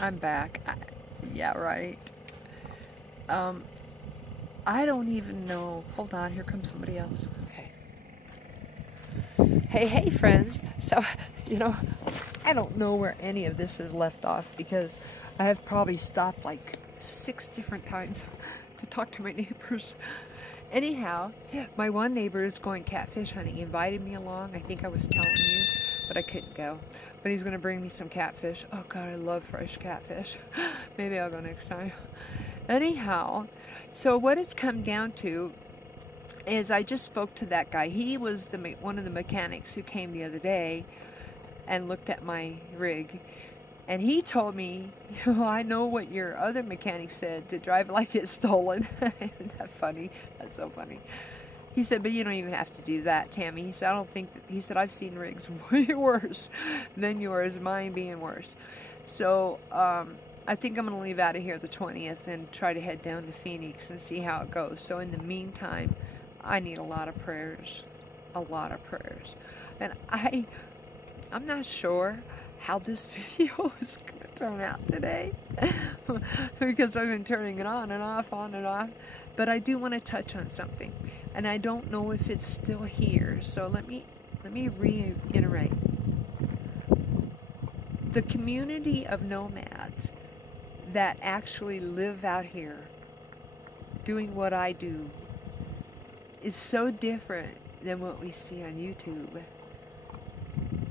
I'm back. Yeah, right. Um, I don't even know. Hold on, here comes somebody else. Okay. Hey, friends. So, you know, I don't know where any of this is left off because I have probably stopped like 6 different times to talk to my neighbors. Anyhow, my one neighbor is going catfish hunting. He invited me along. I think I was telling you, but I couldn't go. But he's going to bring me some catfish. Oh, God, I love fresh catfish. Maybe I'll go next time. Anyhow, so what it's come down to is I just spoke to that guy. He was one of the mechanics who came the other day and looked at my rig. And he told me, I know what your other mechanic said, to drive like it's stolen. Isn't that funny? That's so funny. He said, but you don't even have to do that, Tammy. He said, I don't think that, he said, I've seen rigs way worse than yours, mine being worse. So, I think I'm going to leave out of here the 20th and try to head down to Phoenix and see how it goes. So in the meantime, I need a lot of prayers. A lot of prayers. And I'm not sure how this video is going to turn out today because I've been turning it on and off, but I do want to touch on something, and I don't know if it's still here, so let me reiterate. The community of nomads that actually live out here doing what I do is so different than what we see on YouTube.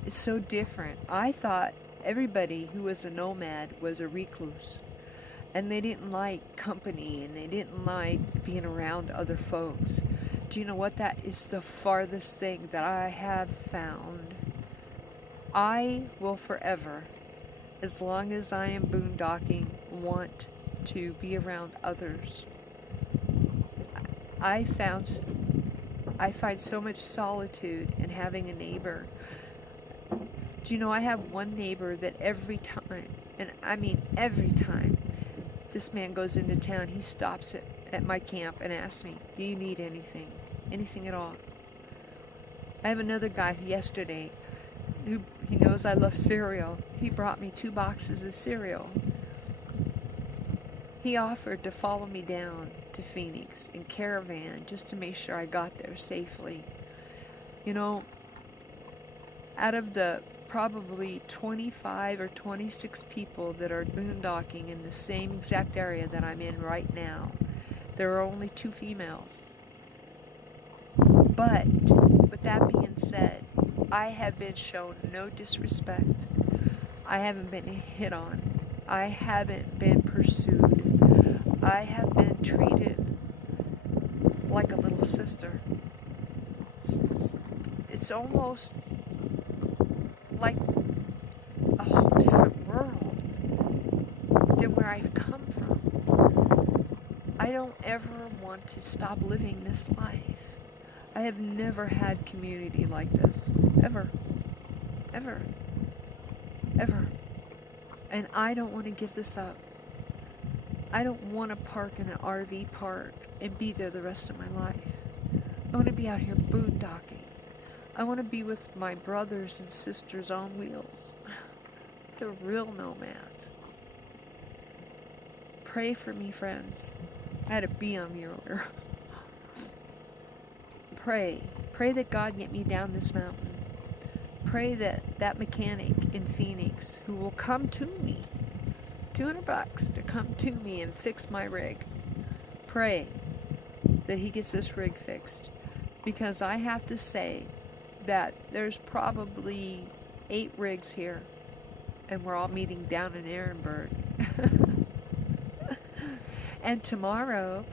It's so different. I thought everybody who was a nomad was a recluse, and they didn't like company, and they didn't like being around other folks. Do you know what? That is the farthest thing that I have found. I will forever, as long as I am boondocking, want to be around others. I find so much solitude in having a neighbor. Do you know, I have one neighbor that every time, and I mean every time, this man goes into town, he stops at my camp and asks me, do you need anything? Anything at all? I have another guy yesterday who, he knows I love cereal. He brought me 2 boxes of cereal. He offered to follow me down to Phoenix in caravan just to make sure I got there safely. You know, out of the probably 25 or 26 people that are boondocking in the same exact area that I'm in right now, there are only 2 females. But with that being said, I have been shown no disrespect. I haven't been hit on. I haven't been pursued. I have been treated like a little sister. It's almost like a whole different world than where I've come from. I don't ever want to stop living this life. I have never had community like this. Ever. Ever. Ever. And I don't want to give this up. I don't want to park in an RV park and be there the rest of my life. I want to be out here boondocking. I want to be with my brothers and sisters on wheels. The real nomads. Pray for me, friends. I had a bee on me earlier. Pray. Pray that God get me down this mountain. Pray that that mechanic in Phoenix who will come to me, $200 to come to me and fix my rig. Pray that he gets this rig fixed. Because I have to say that there's probably 8 rigs here, and we're all meeting down in Ehrenberg. And tomorrow,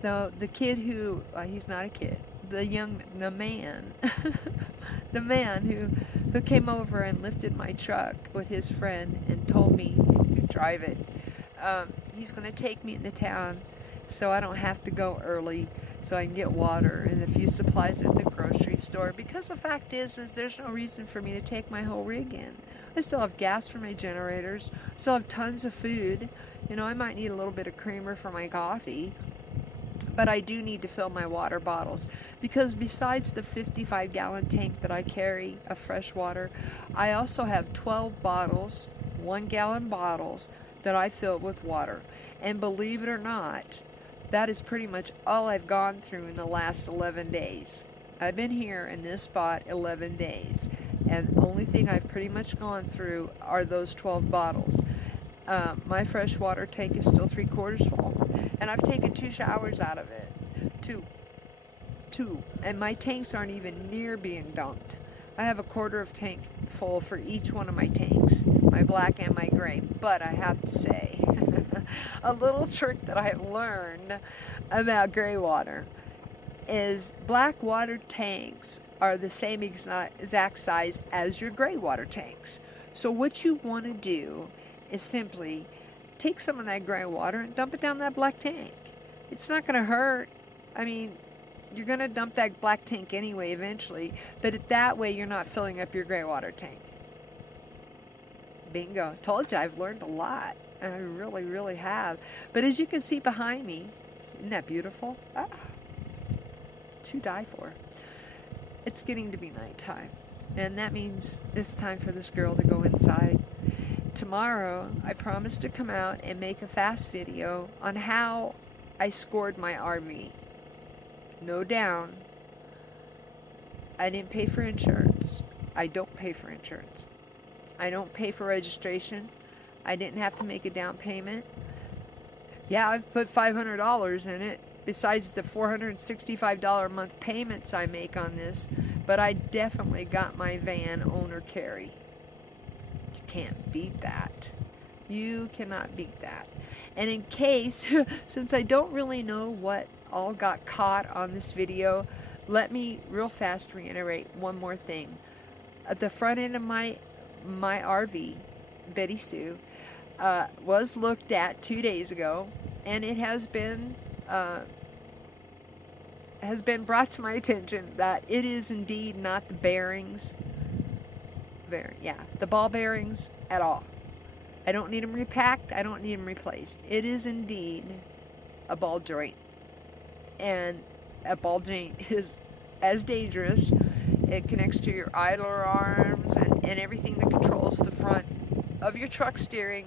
the kid who, he's not a kid, the man, the man who came over and lifted my truck with his friend and told me to drive it, he's going to take me into town so I don't have to go early, so I can get water and a few supplies at the grocery store, because the fact is there's no reason for me to take my whole rig in. I still have gas for my generators, still have tons of food. You know, I might need a little bit of creamer for my coffee, but I do need to fill my water bottles, because besides the 55-gallon tank that I carry of fresh water, I also have 12 bottles, 1-gallon bottles, that I fill with water. And believe it or not, that is pretty much all I've gone through in the last 11 days. I've been here in this spot 11 days, and the only thing I've pretty much gone through are those 12 bottles. My freshwater tank is still 3/4 full, and I've taken 2 showers out of it. Two. And my tanks aren't even near being dumped. I have a 1/4 of tank full for each one of my tanks, my black and my gray. But I have to say, a little trick that I have learned about gray water is black water tanks are the same exact size as your gray water tanks. So what you want to do is simply take some of that gray water and dump it down that black tank. It's not going to hurt. I mean, you're going to dump that black tank anyway eventually, but that way you're not filling up your gray water tank. Bingo. Told you I've learned a lot. And I really, really have. But as you can see behind me, isn't that beautiful? Ah, to die for. It's getting to be nighttime. And that means it's time for this girl to go inside. Tomorrow, I promise to come out and make a fast video on how I scored my RV. No down. I didn't pay for insurance. I don't pay for insurance. I don't pay for registration. I didn't have to make a down payment. Yeah, I've put $500 in it, besides the $465 a month payments I make on this, but I definitely got my van owner carry. You can't beat that. You cannot beat that. And in case, since I don't really know what all got caught on this video, let me real fast reiterate one more thing. At the front end of my RV, BettySue, was looked at 2 days ago, and it has been brought to my attention that it is indeed not the bearings, the ball bearings at all. I don't need them repacked. I don't need them replaced. It is indeed a ball joint, and a ball joint is as dangerous. It connects to your idler arms and everything that controls the front of your truck steering.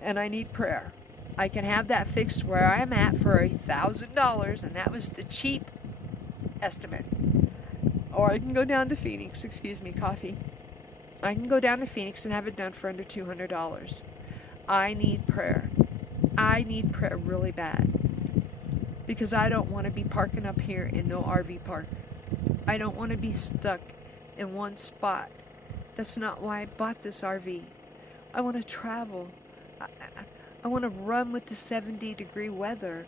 And I need prayer. I can have that fixed where I am at for $1,000, and that was the cheap estimate. Or I can go down to Phoenix, excuse me, coffee. I can go down to Phoenix and have it done for under $200. I need prayer. I need prayer really bad. Because I don't want to be parking up here in no RV park. I don't want to be stuck in one spot. That's not why I bought this RV. I want to travel. I want to run with the 70-degree weather.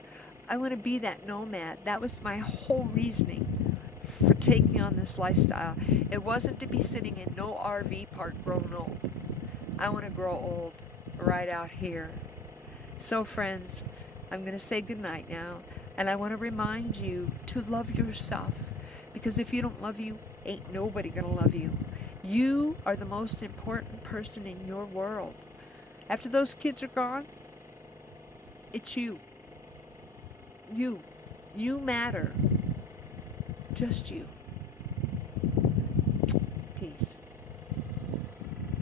I want to be that nomad. That was my whole reasoning for taking on this lifestyle. It wasn't to be sitting in no RV park growing old. I want to grow old right out here. So friends, I'm going to say goodnight now. And I want to remind you to love yourself. Because if you don't love you, ain't nobody going to love you. You are the most important person in your world. After those kids are gone, it's you. You matter. Just you.